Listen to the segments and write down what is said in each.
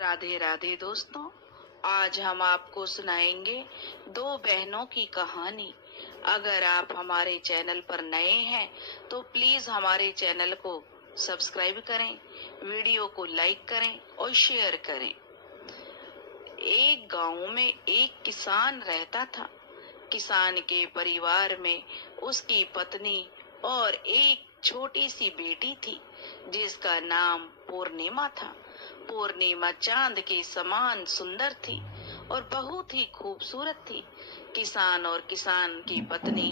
राधे राधे दोस्तों। आज हम आपको सुनाएंगे दो बहनों की कहानी। अगर आप हमारे चैनल पर नए हैं तो प्लीज हमारे चैनल को सब्सक्राइब करें, वीडियो को लाइक करें और शेयर करें। एक गांव में एक किसान रहता था। किसान के परिवार में उसकी पत्नी और एक छोटी सी बेटी थी जिसका नाम पूर्णिमा था। पूर्णिमा चांद के समान सुंदर थी और बहुत ही खूबसूरत थी। किसान और किसान की पत्नी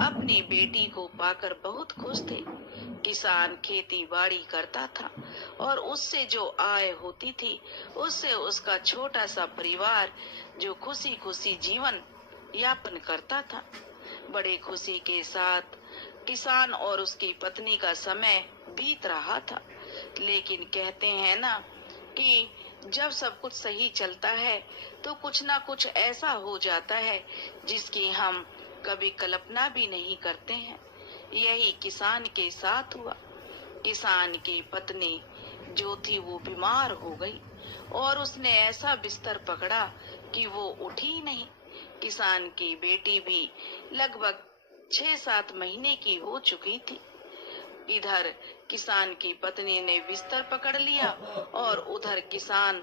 अपनी बेटी को पाकर बहुत खुश थे। किसान खेती बाड़ी करता था और उससे जो आय होती थी उससे उसका छोटा सा परिवार जो खुशी खुशी जीवन यापन करता था। बड़े खुशी के साथ किसान और उसकी पत्नी का समय बीत रहा था। लेकिन कहते हैं ना कि जब सब कुछ सही चलता है तो कुछ ना कुछ ऐसा हो जाता है जिसकी हम कभी कल्पना भी नहीं करते हैं। यही किसान के साथ हुआ। किसान की पत्नी जो थी वो बीमार हो गई और उसने ऐसा बिस्तर पकड़ा कि वो उठी नहीं। किसान की बेटी भी लगभग 6-7 महीने की हो चुकी थी। इधर किसान की पत्नी ने बिस्तर पकड़ लिया और उधर किसान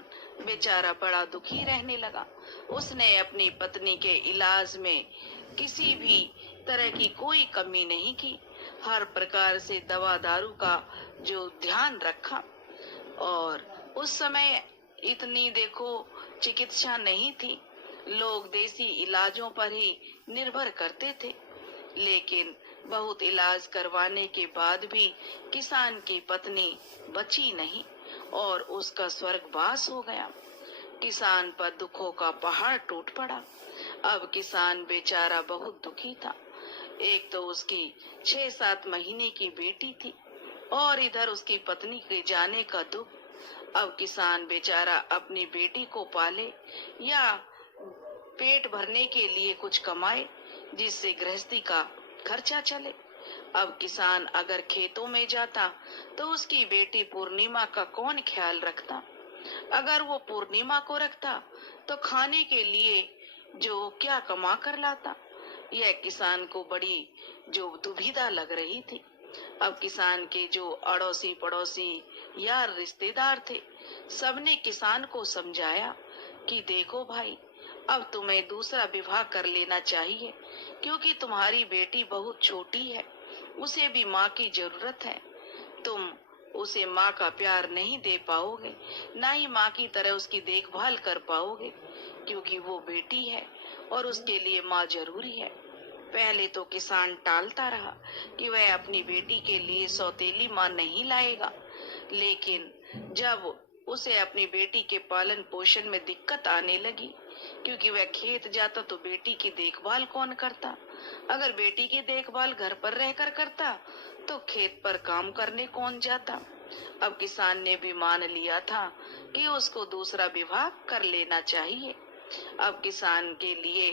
बेचारा बड़ा दुखी रहने लगा। उसने अपनी पत्नी के इलाज में किसी भी तरह की कोई कमी नहीं की। हर प्रकार से दवा दारू का जो ध्यान रखा। और उस समय इतनी देखो चिकित्सा नहीं थी, लोग देसी इलाजों पर ही निर्भर करते थे। लेकिन बहुत इलाज करवाने के बाद भी किसान की पत्नी बची नहीं और उसका स्वर्गवास हो गया। किसान पर दुखों का पहाड़ टूट पड़ा। अब किसान बेचारा बहुत दुखी था। एक तो उसकी 6-7 महीने की बेटी थी और इधर उसकी पत्नी के जाने का दुख। अब किसान बेचारा अपनी बेटी को पाले या पेट भरने के लिए कुछ कमाए जिससे गृहस्थी का खर्चा चले। अब किसान अगर खेतों में जाता तो उसकी बेटी पूर्णिमा का कौन ख्याल रखता। अगर वो पूर्णिमा को रखता तो खाने के लिए जो क्या कमा कर लाता। यह किसान को बड़ी जो दुविधा लग रही थी। अब किसान के जो अड़ोसी पड़ोसी यार रिश्तेदार थे, सबने किसान को समझाया कि देखो भाई, अब तुम्हें दूसरा विवाह कर लेना चाहिए क्योंकि तुम्हारी बेटी बहुत छोटी है, उसे भी माँ की जरूरत है। तुम उसे माँ का प्यार नहीं दे पाओगे, ना ही माँ की तरह उसकी देखभाल कर पाओगे क्योंकि वो बेटी है और उसके लिए माँ जरूरी है। पहले तो किसान टालता रहा कि वह अपनी बेटी के लिए सौतेली माँ नहीं लाएगा। लेकिन जब उसे अपनी बेटी के पालन पोषण में दिक्कत आने लगी क्योंकि वह खेत जाता तो बेटी की देखभाल कौन करता। अगर बेटी की देखभाल घर पर रहकर करता तो खेत पर काम करने कौन जाता। अब किसान ने भी मान लिया था कि उसको दूसरा विवाह कर लेना चाहिए। अब किसान के लिए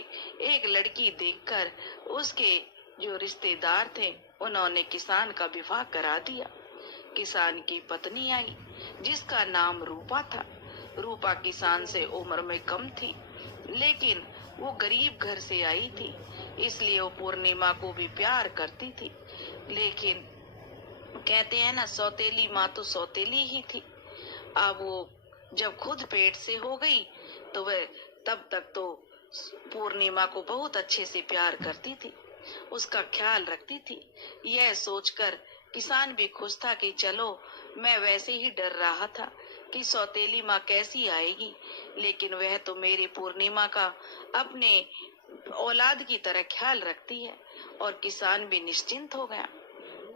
एक लड़की देखकर उसके जो रिश्तेदार थे उन्होंने किसान का विवाह करा दिया। किसान की पत्नी आई जिसका नाम रूपा था। रूपा किसान से उम्र में कम थी लेकिन वो गरीब घर से आई थी, इसलिए वो पूर्णिमा को भी प्यार करती थी। लेकिन कहते हैं ना, सौतेली माँ तो सौतेली ही थी। अब वो जब खुद पेट से हो गई तो वह तब तक तो पूर्णिमा को बहुत अच्छे से प्यार करती थी, उसका ख्याल रखती थी। यह सोचकर किसान भी खुश था कि चलो, मैं वैसे ही डर रहा था कि सौतेली माँ कैसी आएगी, लेकिन वह तो मेरी पूर्णिमा का अपने औलाद की तरह ख्याल रखती है। और किसान भी निश्चिंत हो गया।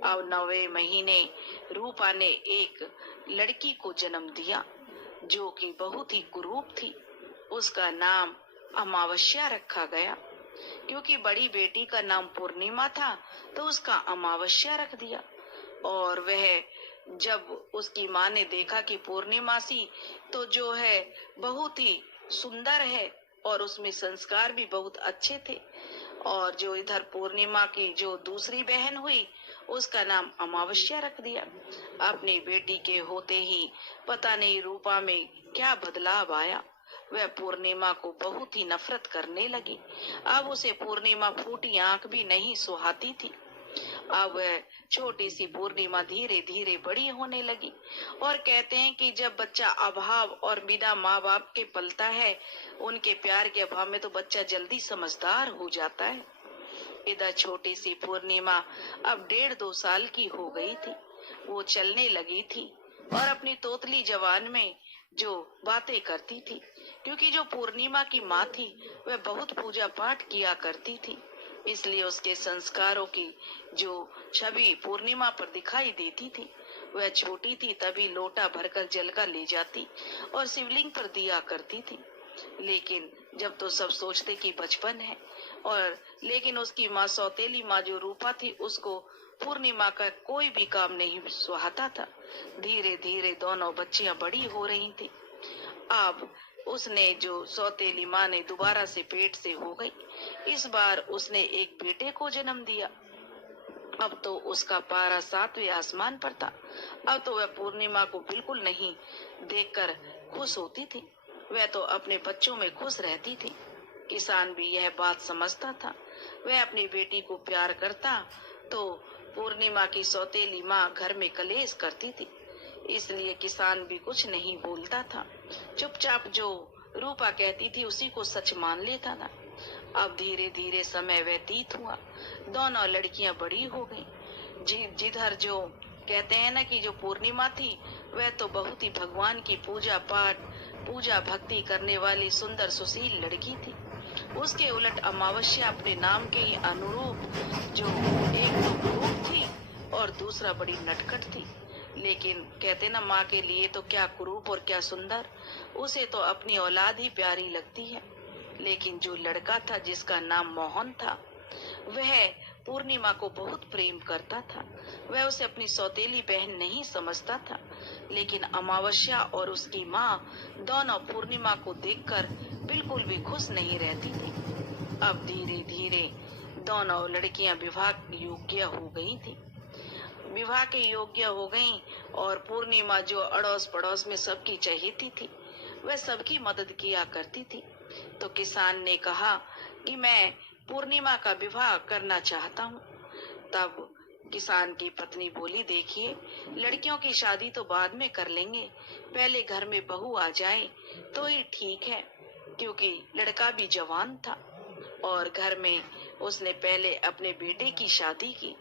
अब 9वें महीने रूपा ने एक लड़की को जन्म दिया जो कि बहुत ही कुरूप थी। उसका नाम अमावस्या रखा गया क्योंकि बड़ी बेटी का नाम पूर्णिमा था तो उसका अमावस्या रख दिया। और वह जब उसकी माँ ने देखा कि पूर्णिमासी तो जो है बहुत ही सुंदर है और उसमें संस्कार भी बहुत अच्छे थे, और जो इधर पूर्णिमा की जो दूसरी बहन हुई उसका नाम अमावस्या रख दिया। अपनी बेटी के होते ही पता नहीं रूपा में क्या बदलाव आया। वह पूर्णिमा को बहुत ही नफरत करने लगी। अब उसे पूर्णिमा फूटी आंख भी नहीं सुहाती थी। अब वह छोटी सी पूर्णिमा धीरे धीरे बड़ी होने लगी। और कहते हैं कि जब बच्चा अभाव और बिना माँ बाप के पलता है, उनके प्यार के अभाव में, तो बच्चा जल्दी समझदार हो जाता है। इधर छोटी सी पूर्णिमा अब 1.5-2 साल की हो गई थी। वो चलने लगी थी और अपनी तोतली जवान में जो बातें करती थी, क्योंकि जो पूर्णिमा की माँ थी वह बहुत पूजा पाठ किया करती थी, इसलिए उसके संस्कारों की जो छवि पूर्णिमा पर दिखाई देती थी। वह छोटी थी तभी लोटा भरकर जल का ले जाती और शिवलिंग पर दिया करती थी। लेकिन जब तो सब सोचते कि बचपन है, और लेकिन उसकी माँ, सौतेली माँ जो रूपा थी, उसको पूर्णिमा का कोई भी काम नहीं सुहाता था। धीरे धीरे दोनों बच्चियां बड़ी हो रही थी। अब उसने, जो सौतेली माँ ने, दोबारा से पेट से हो गई। इस बार उसने एक बेटे को जन्म दिया। अब तो उसका पारा 7वें आसमान पर था। अब तो वह पूर्णिमा को बिल्कुल नहीं देखकर खुश होती थी। वह तो अपने बच्चों में खुश रहती थी। किसान भी यह बात समझता था। वह अपनी बेटी को प्यार करता तो पूर्णिमा की सौतेली माँ घर में कलेश करती थी, इसलिए किसान भी कुछ नहीं बोलता था। चुपचाप जो रूपा कहती थी उसी को सच मान लेता था। अब धीरे धीरे समय व्यतीत हुआ। दोनों लड़कियां बड़ी हो गईं। जिधर जो कहते हैं ना कि जो पूर्णिमा थी वह तो बहुत ही भगवान की पूजा पाठ, पूजा भक्ति करने वाली सुंदर सुशील लड़की थी। उसके उलट अमावस्या अपने नाम के ही अनुरूप जो एक तो कुरूप थी और दूसरा बड़ी नटखट थी। लेकिन कहते ना, माँ के लिए तो क्या कुरूप और क्या सुंदर, उसे तो अपनी औलाद ही प्यारी लगती है। लेकिन जो लड़का था जिसका नाम मोहन था, वह पूर्णिमा को बहुत प्रेम करता था। वह उसे अपनी सौतेली बहन नहीं समझता था। लेकिन अमावस्या और उसकी माँ दोनों पूर्णिमा को देखकर बिल्कुल भी खुश नहीं रहती थी। अब धीरे धीरे दोनों लड़कियां विवाह योग्य हो गई थी। विवाह के योग्य हो गईं और पूर्णिमा जो अड़ोस पड़ोस में सबकी चहेती थी, वह सबकी मदद किया करती थी। तो किसान ने कहा कि मैं पूर्णिमा का विवाह करना चाहता हूँ। तब किसान की पत्नी बोली, देखिए, लड़कियों की शादी तो बाद में कर लेंगे, पहले घर में बहू आ जाए तो ही ठीक है। क्योंकि लड़का भी जवान था और घर में उसने पहले अपने बेटे की शादी की।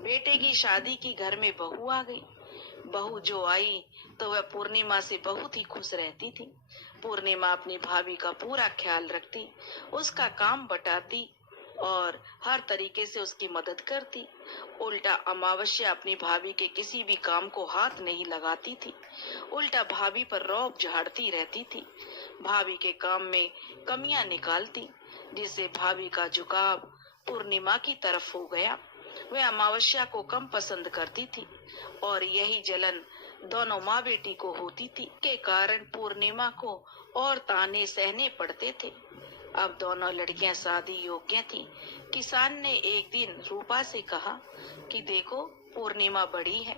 बेटे की शादी की, घर में बहू आ गई। बहू जो आई तो वह पूर्णिमा से बहुत ही खुश रहती थी। पूर्णिमा अपनी भाभी का पूरा ख्याल रखती, उसका काम बटाती और हर तरीके से उसकी मदद करती। उल्टा अमावस्या अपनी भाभी के किसी भी काम को हाथ नहीं लगाती थी, उल्टा भाभी पर रौब झाड़ती रहती थी, भाभी के काम में कमियां निकालती, जिससे भाभी का झुकाव पूर्णिमा की तरफ हो गया। वह अमावस्या को कम पसंद करती थी और यही जलन दोनों माँ बेटी को होती थी, के कारण पूर्णिमा को और ताने सहने पड़ते थे। अब दोनों लड़कियां शादी योग्य थीं। किसान ने एक दिन रूपा से कहा कि देखो, पूर्णिमा बड़ी है,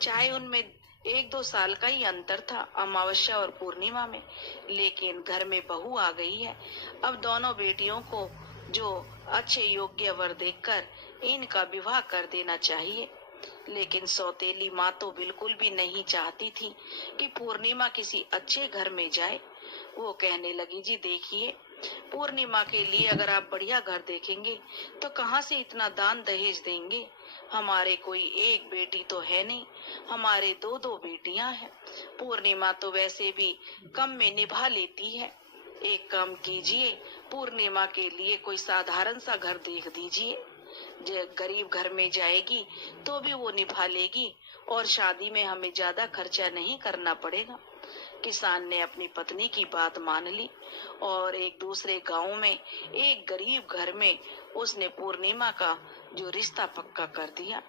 चाहे उनमें 1-2 साल का ही अंतर था, अमावस्या और पूर्णिमा में, लेकिन घर में बहू आ गई है। अब दोनों बेटियों को जो अच्छे योग्य वर देखकर इनका विवाह कर देना चाहिए। लेकिन सौतेली माँ तो बिल्कुल भी नहीं चाहती थी कि पूर्णिमा किसी अच्छे घर में जाए। वो कहने लगी, जी देखिए, पूर्णिमा के लिए अगर आप बढ़िया घर देखेंगे तो कहाँ से इतना दान दहेज देंगे। हमारे कोई एक बेटी तो है नहीं, हमारे 2-2 बेटियां हैं। पूर्णिमा तो वैसे भी कम में निभा लेती है। एक काम कीजिए, पूर्णिमा के लिए कोई साधारण सा घर देख दीजिए। गरीब घर में जाएगी तो भी वो निभा लेगी और शादी में हमें ज्यादा खर्चा नहीं करना पड़ेगा। किसान ने अपनी पत्नी की बात मान ली और एक दूसरे गांव में एक गरीब घर में उसने पूर्णिमा का जो रिश्ता पक्का कर दिया।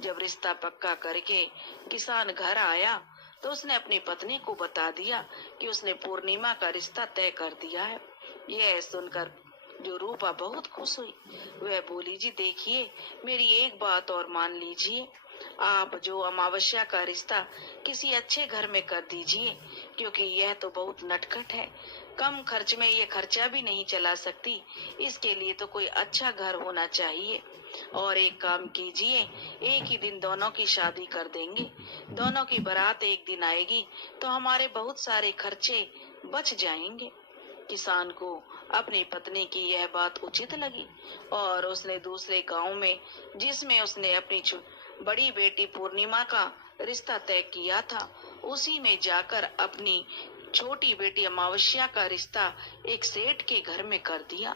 जब रिश्ता पक्का करके किसान घर आया तो उसने अपनी पत्नी को बता दिया कि उसने पूर्णिमा का रिश्ता तय कर दिया है। यह सुनकर जो रूपा बहुत खुश हुई। वह बोली, जी देखिए, मेरी एक बात और मान लीजिए, आप जो अमावस्या का रिश्ता किसी अच्छे घर में कर दीजिए, क्योंकि यह तो बहुत नटखट है, कम खर्च में ये खर्चा भी नहीं चला सकती, इसके लिए तो कोई अच्छा घर होना चाहिए। और एक काम कीजिए, एक ही दिन दोनों की शादी कर देंगे, दोनों की बारात एक दिन आएगी, तो हमारे बहुत सारे खर्चे बच जाएंगे। किसान को अपनी पत्नी की यह बात उचित लगी और उसने दूसरे गांव में, जिसमें उसने अपनी बड़ी बेटी पूर्णिमा का रिश्ता तय किया था, उसी में जाकर अपनी छोटी बेटी अमावस्या का रिश्ता एक सेठ के घर में कर दिया।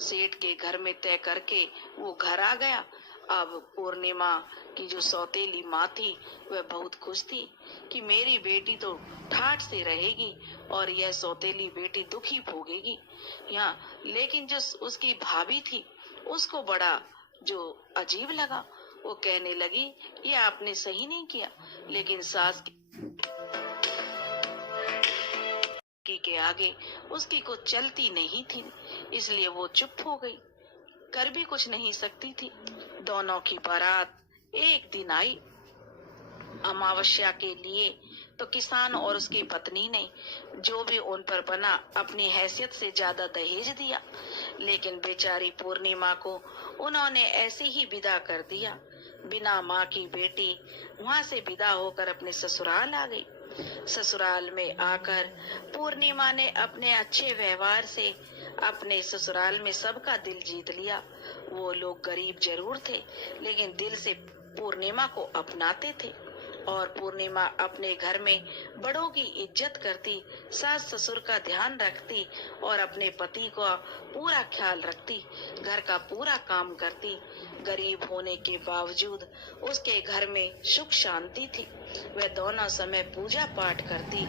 सेठ के घर में तय करके वो घर आ गया। अब पूर्णिमा की जो सौतेली माँ थी, वह बहुत खुश थी कि मेरी बेटी तो ठाठ से रहेगी और यह सौतेली बेटी दुखी भोगेगी यहाँ। लेकिन जो उसकी भाभी थी, उसको बड़ा जो अजीब लगा। वो कहने लगी, ये आपने सही नहीं किया। लेकिन सास के आगे उसकी कुछ चलती नहीं थी, इसलिए वो चुप हो गई, कर भी कुछ नहीं सकती थी। दोनों की बारात एक दिन आई। अमावस्या के लिए तो किसान और उसकी पत्नी ने जो भी उन पर बना अपनी हैसियत से ज्यादा दहेज दिया, लेकिन बेचारी पूर्णिमा को उन्होंने ऐसे ही विदा कर दिया। बिना माँ की बेटी वहाँ से विदा होकर अपने ससुराल आ गई। ससुराल में आकर पूर्णिमा ने अपने अच्छे व्यवहार से अपने ससुराल में सबका दिल जीत लिया। वो लोग गरीब जरूर थे, लेकिन दिल से पूर्णिमा को अपनाते थे। और पूर्णिमा अपने घर में बड़ों की इज्जत करती, सास ससुर का ध्यान रखती और अपने पति का पूरा ख्याल रखती, घर का पूरा काम करती। गरीब होने के बावजूद उसके घर में सुख शांति थी। वह दोनों समय पूजा पाठ करती,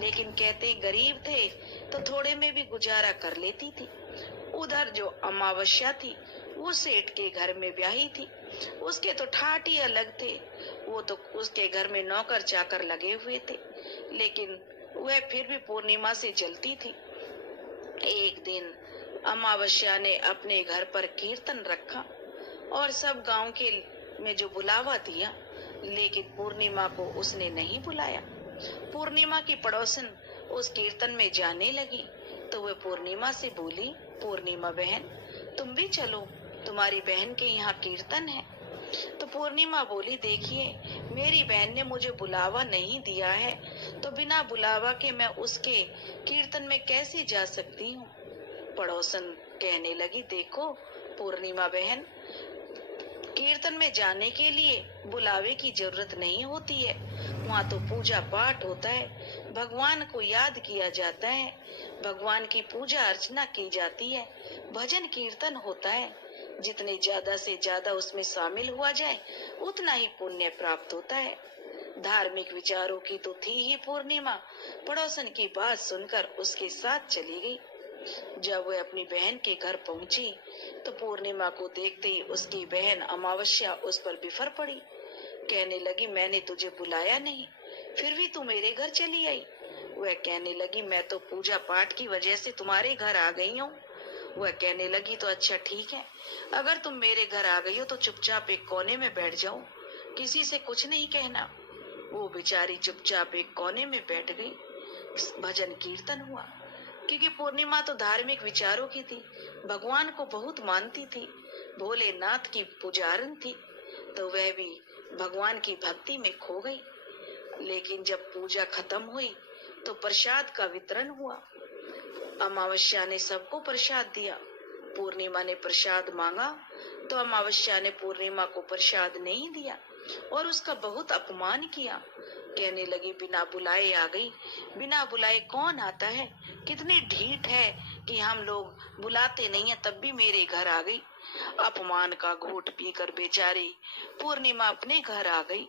लेकिन कहते गरीब थे तो थोड़े में भी गुजारा कर लेती थी। उधर जो अमावस्या थी, वो सेठ के घर में ब्याही थी। उसके तो ठाठ ही अलग थे। वो तो उसके घर में नौकर चाकर लगे हुए थे, लेकिन वह फिर भी पूर्णिमा से जलती थी। एक दिन अमावस्या ने अपने घर पर कीर्तन रखा और सब गांव के में जो बुलावा दिया, लेकिन पूर्णिमा को उसने नहीं बुलाया। पूर्णिमा की पड़ोसन उस कीर्तन में जाने लगी तो वह पूर्णिमा से बोली, पूर्णिमा बहन, तुम भी चलो, तुम्हारी बहन के यहाँ कीर्तन है। तो पूर्णिमा बोली, देखिए, मेरी बहन ने मुझे बुलावा नहीं दिया है, तो बिना बुलावा के मैं उसके कीर्तन में कैसे जा सकती हूँ। पड़ोसन कहने लगी, देखो पूर्णिमा बहन, कीर्तन में जाने के लिए बुलावे की जरूरत नहीं होती है। वहाँ तो पूजा पाठ होता है, भगवान को याद किया जाता है, भगवान की पूजा अर्चना की जाती है, भजन कीर्तन होता है। जितने ज्यादा से ज्यादा उसमें शामिल हुआ जाए, उतना ही पुण्य प्राप्त होता है। धार्मिक विचारों की तो थी ही पूर्णिमा। पड़ोसन की बात सुनकर उसके साथ चली गई। जब वह अपनी बहन के घर पहुंची तो पूर्णिमा को देखते ही उसकी बहन अमावस्या उस पर बिफर पड़ी। कहने लगी, मैंने तुझे बुलाया नहीं, फिर भी तू मेरे घर चली आई। वह कहने लगी, मैं तो पूजा पाठ की वजह से तुम्हारे घर आ गई हूँ। वह कहने लगी, तो अच्छा ठीक है, अगर तुम मेरे घर आ गई हो तो चुपचाप एक कोने में बैठ जाओ, किसी से कुछ नहीं कहना। वो बेचारी चुपचाप एक कोने में बैठ गई। भजन कीर्तन हुआ, क्योंकि पूर्णिमा तो धार्मिक विचारों की थी, भगवान को बहुत मानती थी, भोलेनाथ की पुजारन थी, तो वह भी भगवान की भक्ति में खो गई। लेकिन जब पूजा खत्म हुई तो प्रसाद का वितरण हुआ। अमावस्या ने सबको प्रसाद दिया। पूर्णिमा ने प्रसाद मांगा तो अमावस्या ने पूर्णिमा को प्रसाद नहीं दिया और उसका बहुत अपमान किया। कहने लगी, बिना बुलाए आ गई, बिना बुलाए कौन आता है, कितनी ढीठ है कि हम लोग बुलाते नहीं है तब भी मेरे घर आ गई। अपमान का घूंट पीकर बेचारी पूर्णिमा अपने घर आ गई।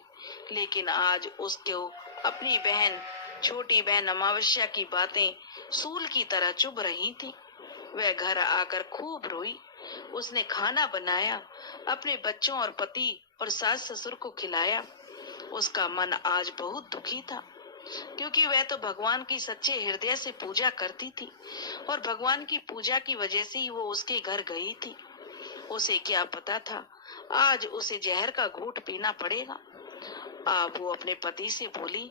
लेकिन आज उसको अपनी बहन, छोटी बहन अमावस्या की बातें सूल की तरह चुभ रही थी। वह घर आकर खूब रोई। उसने खाना बनाया, अपने बच्चों और पति और सास ससुर को खिलाया। उसका मन आज बहुत दुखी था। क्योंकि वह तो भगवान की सच्चे हृदय से पूजा करती थी और भगवान की पूजा की वजह से ही वो उसके घर गई थी। उसे क्या पता था आज उसे जहर का घूंट पीना पड़ेगा। अब वो अपने पति से बोली,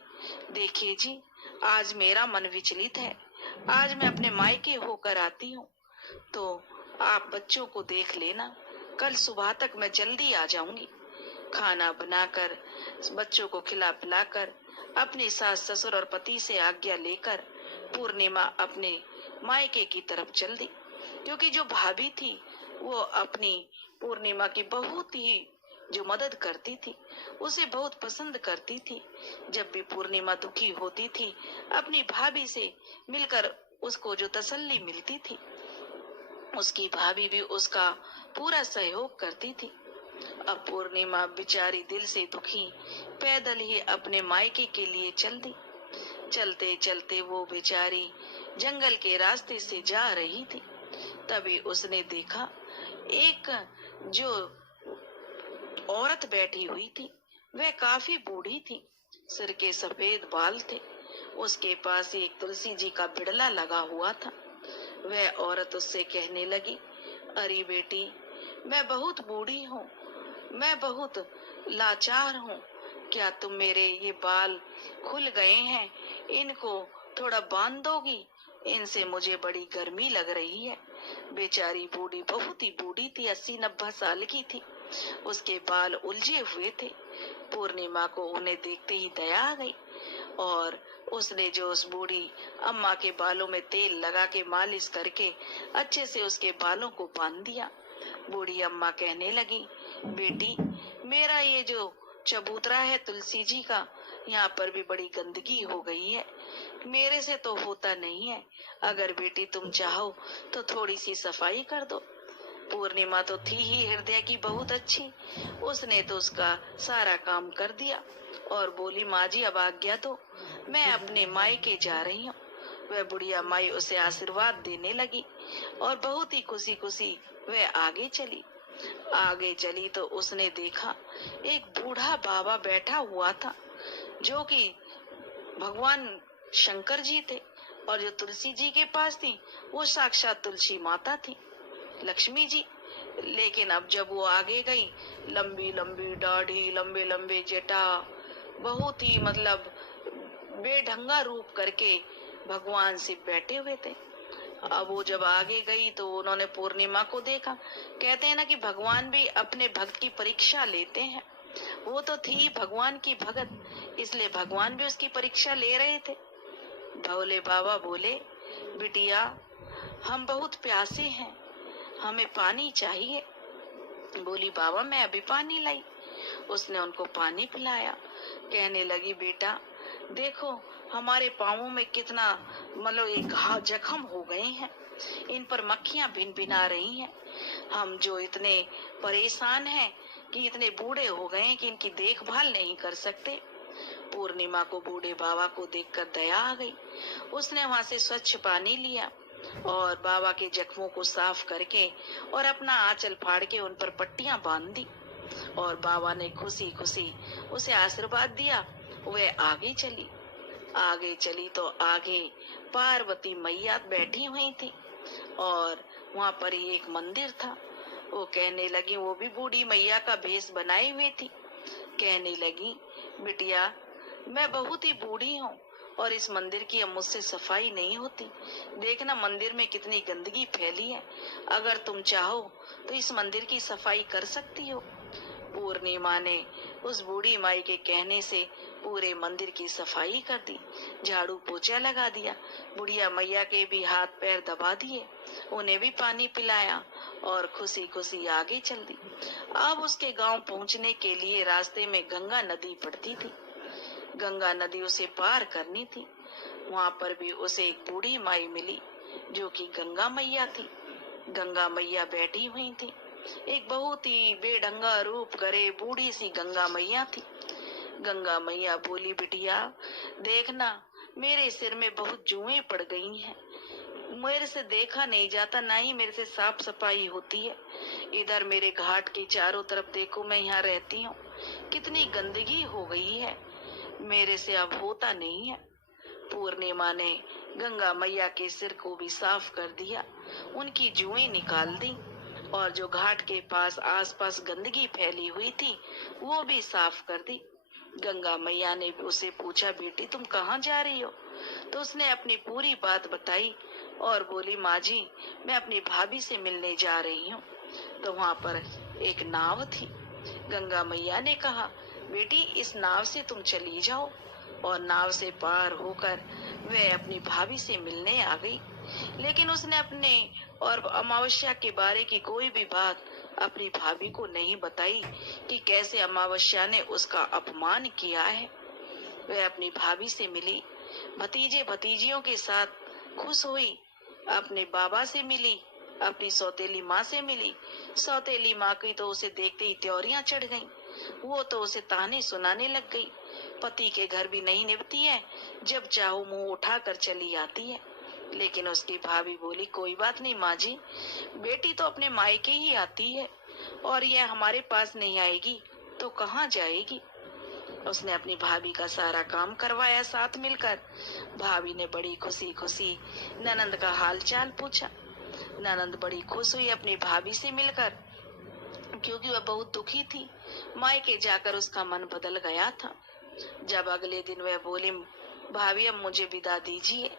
देखिए जी, आज मेरा मन विचलित है, आज मैं अपने मायके होकर आती हूँ, तो आप बच्चों को देख लेना, कल सुबह तक मैं जल्दी आ जाऊंगी। खाना बनाकर बच्चों को खिला पिलाकर अपने सास ससुर और पति से आज्ञा लेकर पूर्णिमा अपने मायके की तरफ चल दी, क्योंकि जो भाभी थी वो अपनी पूर्णिमा की बहुत ही जो मदद करती थी, उसे बहुत पसंद करती थी। जब भी पूर्णिमा दुखी होती थी, अपनी भाभी से मिलकर उसको जो तसल्ली मिलती थी, उसकी भाभी भी उसका पूरा सहयोग करती थी। अब पूर्णिमा बेचारी दिल से दुखी पैदल ही अपने मायके के लिए चल दी। चलते चलते वो बेचारी जंगल के रास्ते से जा रही थी। तभी उसने देखा एक जो औरत बैठी हुई थी, वह काफी बूढ़ी थी, सिर के सफेद बाल थे, उसके पास एक तुलसी जी का बिड़ला लगा हुआ था। वह औरत उससे कहने लगी, अरे बेटी, मैं बहुत बूढ़ी हूँ, मैं बहुत लाचार हूँ, क्या तुम मेरे ये बाल खुल गए हैं, इनको थोड़ा बांध दोगी, इनसे मुझे बड़ी गर्मी लग रही है। बेचारी बूढ़ी बहुत ही बूढ़ी थी, 80-90 साल की थी, उसके बाल उलझे हुए थे। पूर्णिमा को उन्हें देखते ही दया आ गई और उसने जो उस बूढ़ी अम्मा के बालों में तेल लगा के मालिश करके अच्छे से उसके बालों को बांध दिया। बूढ़ी अम्मा कहने लगी, बेटी, मेरा ये जो चबूतरा है तुलसी जी का, यहाँ पर भी बड़ी गंदगी हो गई है, मेरे से तो होता नहीं है, अगर बेटी तुम चाहो तो थोड़ी सी सफाई कर दो। पूर्णिमा तो थी ही हृदय की बहुत अच्छी, उसने तो उसका सारा काम कर दिया और बोली, माँ जी अब आज्ञा दो, मैं अपने मायके जा रही हूँ। वह बुढ़िया माई उसे आशीर्वाद देने लगी और बहुत ही खुशी खुशी वह आगे चली। आगे चली तो उसने देखा एक बूढ़ा बाबा बैठा हुआ था, जो कि भगवान शंकर जी थे, और जो तुलसी जी के पास थी वो साक्षात तुलसी माता थी, लक्ष्मी जी। लेकिन अब जब वो आगे गई, लंबी लंबी दाढ़ी, लंबे लंबे जटा, बहुत ही मतलब बेढंगा रूप करके भगवान शिव बैठे हुए थे। अब वो जब आगे गई तो उन्होंने पूर्णिमा को देखा। कहते हैं ना कि भगवान भी अपने भक्त की परीक्षा लेते हैं। वो तो थी भगवान की भगत, इसलिए भगवान भी उसकी परीक्षा ले रहे थे। भोले बाबा बोले, बिटिया, हम बहुत प्यासे हैं, हमें पानी चाहिए। बोली, बाबा मैं अभी पानी लाई। उसने उनको पानी पिलाया। कहने लगी, बेटा देखो, हमारे पाँवों में कितना मतलब एक जख्म हो गए हैं, इन पर मक्खियां भिन भिना रही हैं। हम जो इतने परेशान हैं कि इतने बूढ़े हो गए हैं कि इनकी देखभाल नहीं कर सकते। पूर्णिमा को बूढ़े बाबा को देखकर दया आ गई। उसने वहां से स्वच्छ पानी लिया और बाबा के जख्मों को साफ करके और अपना आंचल फाड़ के उन पर पट्टियां बांध दी और बाबा ने खुशी खुशी उसे आशीर्वाद दिया। वह आगे चली तो आगे पार्वती मैया बैठी हुई थी और वहां पर ही एक मंदिर था। वो कहने लगी, वो भी बूढ़ी मैया का भेष बनाई हुई थी। कहने लगी, बिटिया मैं बहुत ही बूढ़ी हूँ और इस मंदिर की अब मुझसे सफाई नहीं होती। देखना मंदिर में कितनी गंदगी फैली है, अगर तुम चाहो तो इस मंदिर की सफाई कर सकती हो। पूर्णिमा ने उस बूढ़ी माई के कहने से पूरे मंदिर की सफाई कर दी, झाड़ू पोछा लगा दिया, बुढ़िया मैया के भी हाथ पैर दबा दिए, उन्हें भी पानी पिलाया और खुशी खुशी आगे चल दी। अब उसके गांव पहुंचने के लिए रास्ते में गंगा नदी पड़ती थी। गंगा नदी उसे पार करनी थी। वहां पर भी उसे एक बूढ़ी माई मिली जो कि गंगा मैया थी। गंगा मैया बैठी हुई थी। एक बहुत ही बेढंगा रूप करे बूढ़ी सी गंगा मैया थी। गंगा मैया बोली, बिटिया देखना, मेरे सिर में बहुत जुएं पड़ गई हैं, मेरे से देखा नहीं जाता, ना ही मेरे से साफ सफाई होती है। इधर मेरे घाट के चारों तरफ देखो, मैं यहाँ रहती हूँ, कितनी गंदगी हो गई है। मेरे से अब होता नहीं है। पूर्णिमा ने गंगा मैया के सिर को भी साफ कर दिया, उनकी जुएं निकाल दी और जो घाट के पास आसपास गंदगी फैली हुई थी वो भी साफ कर दी। गंगा मैया ने उसे पूछा, बेटी तुम कहाँ जा रही हो? तो उसने अपनी पूरी बात बताई और बोली, माँ जी मैं अपनी भाभी से मिलने जा रही हूँ। तो वहाँ पर एक नाव थी। गंगा मैया ने कहा, बेटी इस नाव से तुम चली जाओ। और नाव से पार होकर वह अपनी भाभी से मिलने आ गई। लेकिन उसने अपने और अमावस्या के बारे की कोई भी बात अपनी भाभी को नहीं बताई कि कैसे अमावस्या ने उसका अपमान किया है। वह अपनी भाभी से मिली, भतीजे भतीजियों के साथ खुश हुई, अपने बाबा से मिली, अपनी सौतेली माँ से मिली। सौतेली माँ की तो उसे देखते ही त्योरियां चढ़ गईं। वो तो उसे ताने सुनाने लग गई। पति के घर भी नहीं निभती है, जब चाहो मुंह उठाकर चली आती है। लेकिन उसकी भाभी बोली, कोई बात नहीं माँ जी, बेटी तो अपने मायके ही आती है और यह हमारे पास नहीं आएगी तो कहाँ जाएगी। उसने अपनी भाभी का सारा काम करवाया साथ मिलकर। भाभी ने बड़ी खुशी खुशी ननंद का हाल चाल पूछा। ननंद बड़ी खुश हुई अपनी भाभी से मिलकर, क्योंकि वह बहुत दुखी थी। मायके जाकर उसका मन बदल गया था। जब अगले दिन वह बोली, भाभी अब मुझे विदा दीजिए,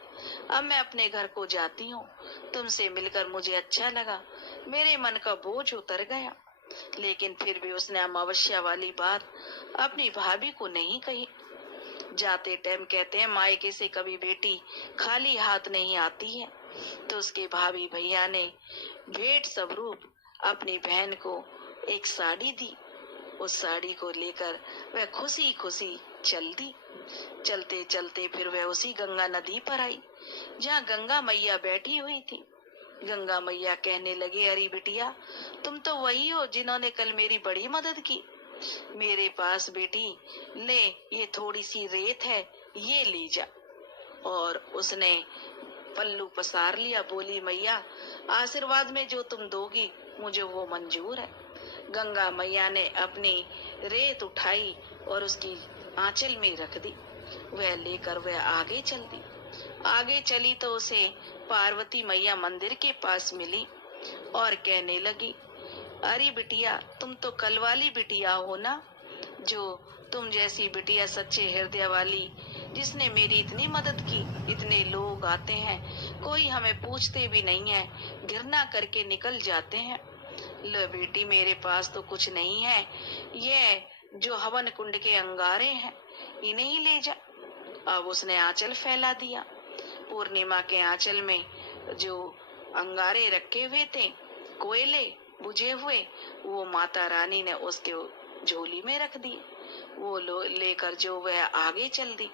अब मैं अपने घर को जाती हूँ। तुमसे मिलकर मुझे अच्छा लगा, मेरे मन का बोझ उतर गया। लेकिन फिर भी उसने अमावस्या वाली बात अपनी भाभी को नहीं कही। जाते टाइम कहते हैं, मायके से कभी बेटी खाली हाथ नहीं आती है। तो उसके भाभी भैया ने भेंट स्वरूप अपनी बहन को एक साड़ी दी। उस साड़ी को लेकर वह खुशी खुशी चल दी। चलते चलते फिर वह उसी गंगा नदी पर आई जहाँ गंगा मैया बैठी हुई थी। गंगा मैया कहने लगे, अरे बिटिया तुम तो वही हो जिन्होंने कल मेरी बड़ी मदद की। मेरे पास बेटी ले, ये थोड़ी सी रेत है, ये ले जा। और उसने पल्लू पसार लिया। बोली, मैया आशीर्वाद में जो तुम दोगी मुझे वो मंजूर है। गंगा मैया ने अपनी रेत उठाई और उसकी आंचल में रख दी। वह लेकर वह आगे चल दी। आगे चली तो उसे पार्वती मैया मंदिर के पास मिली और कहने लगी, अरे बिटिया तुम तो कल वाली बिटिया हो ना, जो तुम जैसी बिटिया सच्चे हृदय वाली, जिसने मेरी इतनी मदद की। इतने लोग आते हैं, कोई हमें पूछते भी नहीं है, घृणा करके निकल जाते हैं। लो बेटी मेरे पास तो कुछ नहीं है, ये जो हवन कुंड के अंगारे हैं इन्हें ही ले जा। अब उसने आंचल फैला दिया। पूर्णिमा के आंचल में जो अंगारे रखे हुए थे, कोयले बुझे हुए, वो माता रानी ने उसके झोली में रख दिए। वो लेकर जो वह आगे चल दी।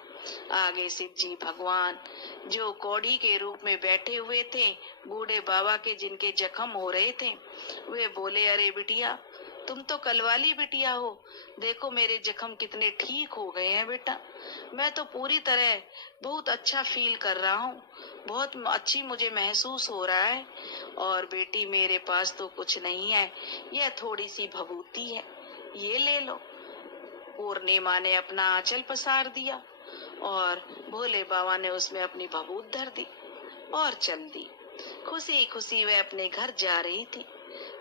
आगे शिव जी भगवान जो कौड़ी के रूप में बैठे हुए थे, बूढ़े बाबा के जिनके जख्म हो रहे थे, वे बोले, अरे बिटिया तुम तो कल वाली बिटिया हो, देखो मेरे जख्म कितने ठीक हो गए हैं बेटा। मैं तो पूरी तरह बहुत अच्छा फील कर रहा हूँ, बहुत अच्छी मुझे महसूस हो रहा है। और बेटी मेरे पास तो कुछ नहीं है, यह थोड़ी सी भभूति है, ये ले लो। पूर्णिमा ने अपना आंचल पसार दिया और भोले बाबा ने उसमें अपनी भभूत धर दी और चल दी। खुशी खुशी वह अपने घर जा रही थी।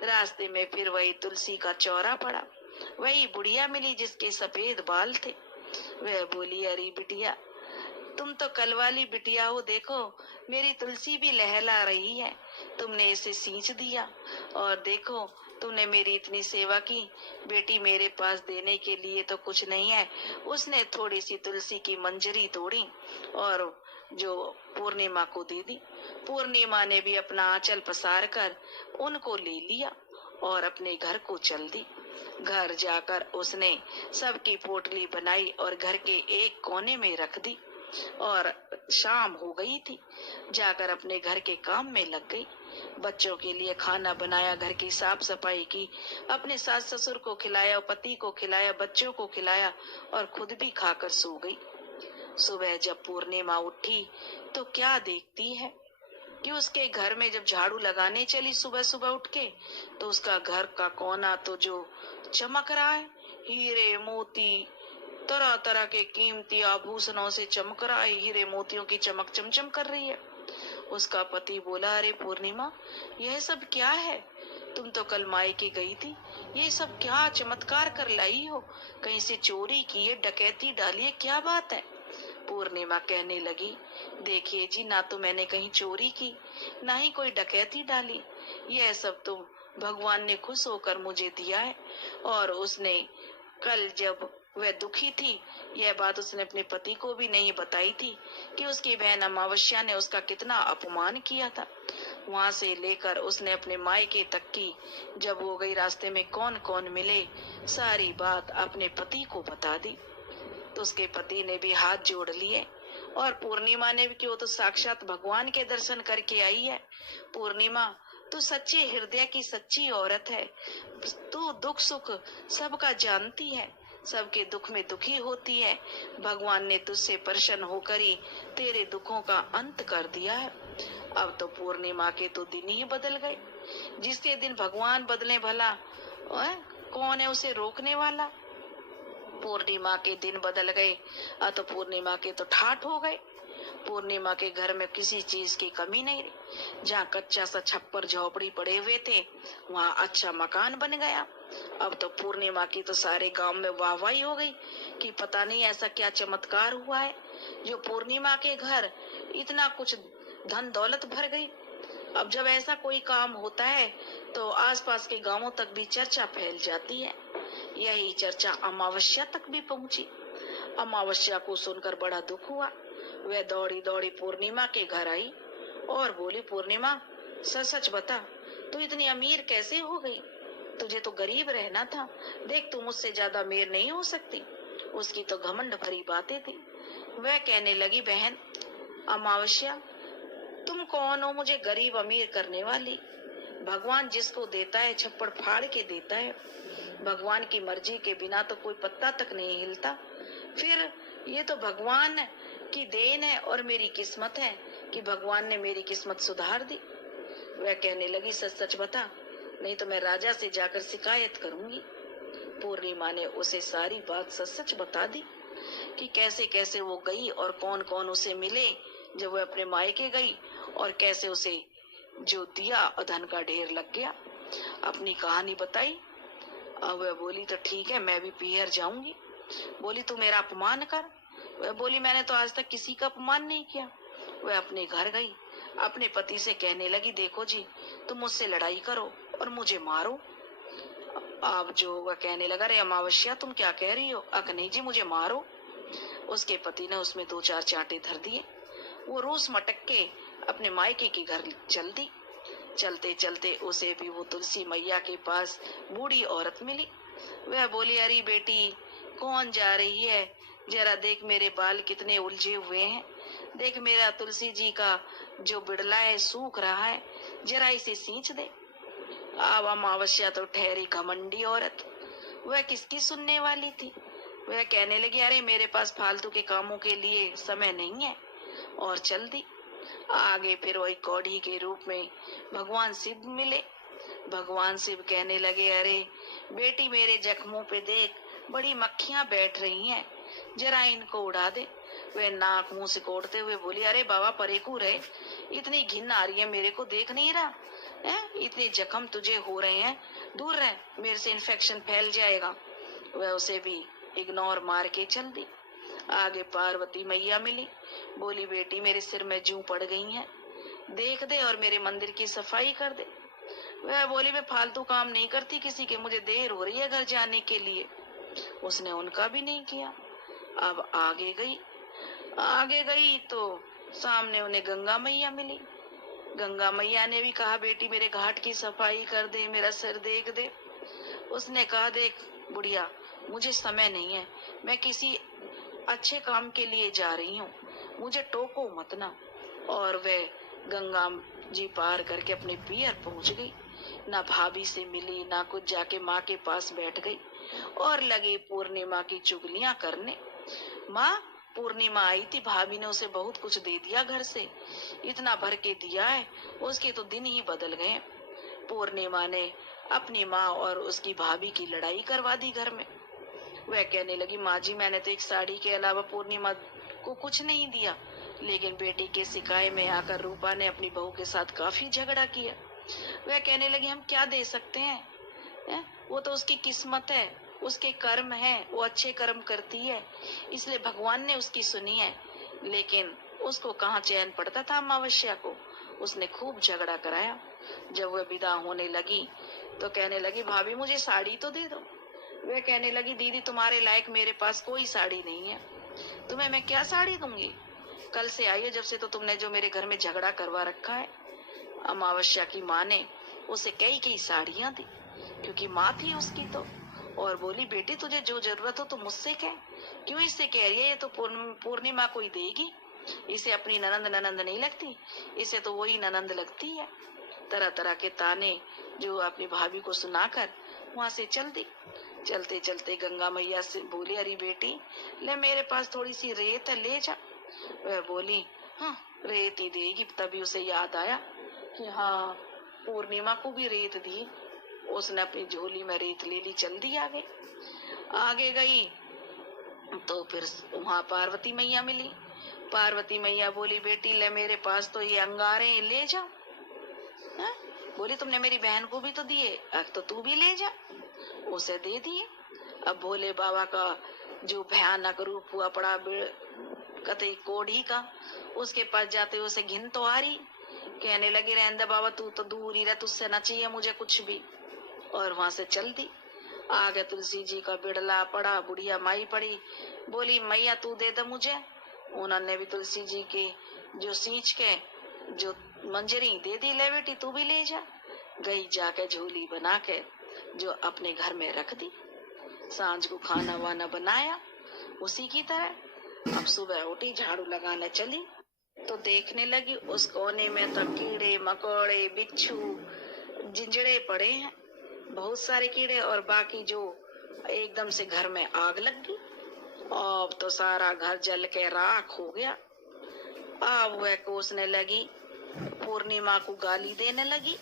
रास्ते में फिर वही तुलसी का चौरा पड़ा। वही बुढ़िया मिली जिसके सफेद बाल थे। वह बोली, अरे बिटिया तुम तो कल वाली बिटिया हो, देखो मेरी तुलसी भी लहला रही है, तुमने इसे सींच दिया और देखो तुमने मेरी इतनी सेवा की। बेटी मेरे पास देने के लिए तो कुछ नहीं है। उसने थोड़ी सी तुलसी की मंजरी तोड़ी और जो पूर्णिमा को दे दी। पूर्णिमा ने भी अपना आंचल पसार कर उनको ले लिया और अपने घर को चल दी। घर जाकर उसने सबकी पोटली बनाई और घर के एक कोने में रख दी और शाम हो गई थी। जाकर अपने घर के काम में लग गई। बच्चों के लिए खाना बनाया, घर की साफ सफाई की, अपने सास ससुर को खिलाया, पति को खिलाया, बच्चों को खिलाया और खुद भी खाकर सो गई। सुबह जब पूर्णिमा उठी तो क्या देखती है कि उसके घर में जब झाड़ू लगाने चली सुबह सुबह उठ के, तो उसका घर का कोना तो जो चमक रहा है, हीरे मोती तरह तरह के कीमती आभूषणों से चमक रहा है, हीरे मोतियों की चमक चमचम कर रही है। उसका पति बोला, अरे पूर्णिमा, यह सब क्या है? तुम तो कल मायके गई थी, ये सब क्या चमत्कार कर लाई हो? कहीं से चोरी की है, डकैती डाली है, क्या बात है? पूर्णिमा कहने लगी, देखिए जी, ना तो मैंने कहीं चोरी की, ना ही कोई डकैती डाली। यह सब तो भगवान ने खुश होकर मुझे दिया है। और उसने कल जब वह दुखी थी, यह बात उसने अपने पति को भी नहीं बताई थी कि उसकी बहन अमावस्या ने उसका कितना अपमान किया था। वहां से लेकर उसने अपने मायके तक की, जब वो गई रास्ते में कौन कौन मिले, सारी बात अपने पति को बता दी। तो उसके पति ने भी हाथ जोड़ लिए और पूर्णिमा ने भी, कि वो तो साक्षात भगवान के दर्शन करके आई है। पूर्णिमा, तू सच्चे हृदय की सच्ची औरत है। तू दुख सुख सबका जानती है, सबके दुख में दुखी होती है। भगवान ने तुझसे प्रसन्न होकर ही तेरे दुखों का अंत कर दिया है। अब तो पूर्णिमा के तो दिन ही बदल गए। जिसके दिन भगवान बदले भला कौन है उसे रोकने वाला? पूर्णिमा के दिन बदल गए, तो पूर्णिमा के तो ठाठ हो गए। पूर्णिमा के घर में किसी चीज की कमी नहीं रही। जहाँ कच्चा सा छप्पर झोपड़ी पड़े हुए थे, वहाँ अच्छा मकान बन गया। अब तो पूर्णिमा की तो सारे गांव में वाहवाही हो गई कि पता नहीं ऐसा क्या चमत्कार हुआ है जो पूर्णिमा के घर इतना कुछ धन दौलत भर गई। अब जब ऐसा कोई काम होता है तो आसपास के गांवों तक भी चर्चा फैल जाती है। यही चर्चा अमावस्या तक भी पहुंची। अमावस्या को सुनकर बड़ा दुख हुआ। वह दौड़ी दौड़ी पूर्णिमा के घर आई और बोली, पूर्णिमा, सच सच बता, तू इतनी अमीर कैसे हो गई? तुझे तो गरीब रहना था। देख, तू मुझसे ज्यादा अमीर नहीं हो सकती। उसकी तो घमंड भरी बातें थी। वह कहने लगी, बहन अमावस्या, तुम कौन हो मुझे गरीब अमीर करने वाली? भगवान जिसको देता है छप्पड़ फाड़ के देता है। भगवान की मर्जी के बिना तो कोई पत्ता तक नहीं हिलता। फिर ये तो भगवान की देन है और मेरी किस्मत है कि भगवान ने मेरी किस्मत सुधार दी। वह कहने लगी, सच सच बता, नहीं तो मैं राजा से जाकर शिकायत करूंगी। पूर्णिमा ने उसे सारी बात सच सच बता दी कि कैसे कैसे वो गई और कौन कौन उसे मिले जब वह अपने मायके गई, और कैसे उसे जो दिया और धन का ढेर लग गया। अपनी कहानी बताई। अब वह बोली, तो ठीक है, मैं भी पीहर जाऊंगी। बोली, तू मेरा अपमान कर। वह बोली, मैंने तो आज तक किसी का अपमान नहीं किया। वह अपने घर गई, अपने पति से कहने लगी, देखो जी, तुम मुझसे लड़ाई करो और मुझे मारो। अब जो वह कहने लगा, रे अमावस्या, तुम क्या कह रही हो? नहीं जी, मुझे मारो। उसके पति ने उसमें 2-4 चांटे धर दिए। वो रूस मटक के अपने मायके के घर चल दी। चलते चलते उसे भी वो तुलसी मैया के पास बूढ़ी औरत मिली। वह बोली, अरे बेटी, कौन जा रही है? जरा देख, मेरे बाल कितने उलझे हुए हैं। देख, मेरा तुलसी जी का जो बिड़ला है सूख रहा है, जरा इसे सींच दे। अब अमावस्या तो ठहरी घमंडी औरत। वह किसकी सुनने वाली थी? वह कहने लगी, अरे मेरे पास फालतू के कामों के लिए समय नहीं है, और चल दी। आगे फिर वही कौड़ी के रूप में भगवान शिव मिले। भगवान शिव कहने लगे, अरे बेटी, मेरे जख्मों पे देख, बड़ी मक्खियां बैठ रही हैं, जरा इनको उड़ा दे। वे नाक मुंह सिकोड़ते हुए बोली, अरे बाबा, परेकू रहे, इतनी घिन आ रही है, मेरे को देख नहीं रहा है? इतने जख्म तुझे हो रहे हैं, दूर रह, मेरे से इन्फेक्शन फैल जाएगा। वह उसे भी इग्नोर मार के चल दी। आगे पार्वती मैया मिली। बोली, बेटी, मेरे सिर में जूं पड़ गई हैं, देख दे और मेरे मंदिर की सफाई कर दे। वह बोली, मैं फालतू काम नहीं करती किसी के, मुझे देर हो रही है घर जाने के लिए। उसने उनका भी नहीं किया। अब आगे गई तो सामने उन्हें गंगा मैया मिली। गंगा मैया ने भी कहा, बेटी, मेरे घाट की सफाई कर दे, मेरा सिर देख दे। उसने कहा, देख बुढ़िया, मुझे समय नहीं है, मैं किसी अच्छे काम के लिए जा रही हूँ, मुझे टोको मत ना। और वह गंगा जी पार करके अपने पियर पहुंच गई। ना भाभी से मिली, ना कुछ, जाके माँ के पास बैठ गई और लगी पूर्णिमा की चुगलियां करने। माँ, पूर्णिमा आई थी, भाभी ने उसे बहुत कुछ दे दिया घर से, इतना भर के दिया है, उसके तो दिन ही बदल गए। पूर्णिमा ने अपनी माँ और उसकी भाभी की लड़ाई करवा दी घर में। वह कहने लगी, माँ जी मैंने तो एक साड़ी के अलावा पूर्णिमा को कुछ नहीं दिया, लेकिन बेटी के सिकाए में आकर रूपा ने अपनी बहू के साथ काफी झगड़ा किया। वह कहने लगी, हम क्या दे सकते हैं, है? वो तो उसकी किस्मत है, उसके कर्म है, वो अच्छे कर्म करती है, इसलिए भगवान ने उसकी सुनी है। लेकिन उसको कहाँ चैन पड़ता था अमावस्या को, उसने खूब झगड़ा कराया। जब वह विदा होने लगी तो कहने लगी, भाभी मुझे साड़ी तो दे दो। वह कहने लगी, दीदी तुम्हारे लायक मेरे पास कोई साड़ी नहीं है, तुम्हें मैं क्या साड़ी दूंगी, कल से आई है जब से तो तुमने जो मेरे घर में झगड़ा करवा रखा है। अमावस्या की माँ ने उसे कई कई साड़ियां दी, क्योंकि माँ थी उसकी तो, और बोली, बेटी तुझे जो जरूरत हो तो मुझसे कह, क्यों इससे कह रही है, ये तो पूर्णिमा को ही देगी, इसे अपनी ननंद नहीं लगती, इसे तो वही ननंद लगती है। तरह तरह के ताने जो अपनी भाभी को सुनाकर वहां से चल दी। चलते चलते गंगा मैया से बोली, अरे बेटी ले मेरे पास थोड़ी सी रेत है, ले जा। वह बोली, हाँ रेत ही देगी। तभी उसे याद आया कि हाँ पूर्णिमा को भी रेत दी। उसने अपनी झोली में रेत ले ली, चल दी आगे गई तो फिर वहां पार्वती मैया मिली। पार्वती मैया बोली, बेटी ले मेरे पास तो ये अंगारे, ले जाओ। बोली, तुमने मेरी बहन को भी तो दिए, अब तो तू भी ले जा। उसे दे दिए। अब भोले बाबा का जो भयानक रूप हुआ पड़ा कतई कोढ़ी का, उसके पास जाते उसे घिन तो आ रही, कहने लगी, रहने बाबा तू तो दूर ही रह, तुझसे न चाहिए मुझे कुछ भी। और वहां से चल दी। आगे तुलसी जी का बिड़ला पड़ा, बुढ़िया माई पड़ी, बोली, मैया तू दे दे मुझे। उन्होंने भी तुलसी जी के जो सींच के जो मंजरी दे दी, ले बेटी तू भी ले जा। गई जाके झोली बना के जो अपने घर में रख दी। सांझ को खाना वाना बनाया उसी की तरह। अब सुबह उठी, झाड़ू लगाने चली तो देखने लगी उस कोने में तो कीड़े मकोड़े बिच्छू जिंजड़े पड़े हैं, बहुत सारे कीड़े, और बाकी जो एकदम से घर में आग लग गई। अब तो सारा घर जल के राख हो गया। अब वह कोसने लगी, पूर्णिमा को गाली देने लगी,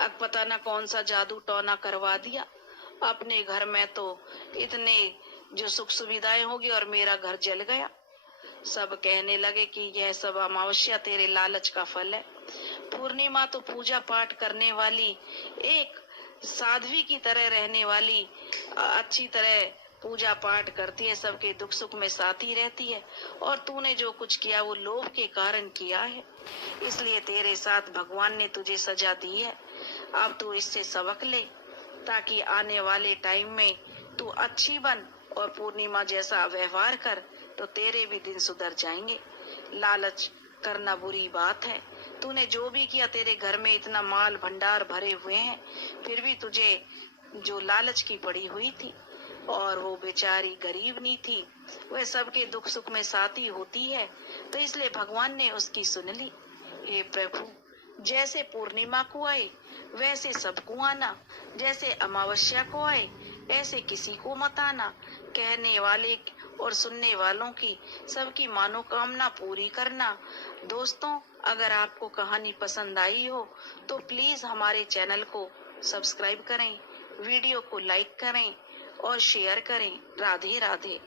अब पता न कौन सा जादू टोना करवा दिया, अपने घर में तो इतने जो सुख सुविधाएं होगी और मेरा घर जल गया। सब कहने लगे कि यह सब अमावस्या तेरे लालच का फल है। पूर्णिमा तो पूजा पाठ करने वाली, एक साध्वी की तरह रहने वाली, अच्छी तरह पूजा पाठ करती है, सबके दुख सुख में साथी रहती है, और तूने जो कुछ किया वो लोभ के कारण किया है, इसलिए तेरे साथ भगवान ने तुझे सजा दी है। अब तू इससे सबक ले, ताकि आने वाले टाइम में तू अच्छी बन और पूर्णिमा जैसा व्यवहार कर, तो तेरे भी दिन सुधर जाएंगे। लालच करना बुरी बात है, तूने जो भी किया, तेरे घर में इतना माल भंडार भरे हुए हैं, फिर भी तुझे जो लालच की पड़ी हुई थी, और वो बेचारी गरीब नहीं थी, वह सबके दुख सुख में साथी होती है, तो इसलिए भगवान ने उसकी सुन ली। हे प्रभु, जैसे पूर्णिमा को आए वैसे सबको आना, जैसे अमावस्या को आए ऐसे किसी को मत आना। कहने वाले और सुनने वालों की सबकी मनोकामना पूरी करना। दोस्तों, अगर आपको कहानी पसंद आई हो तो प्लीज हमारे चैनल को सब्सक्राइब करें, वीडियो को लाइक करें और शेयर करें। राधे राधे।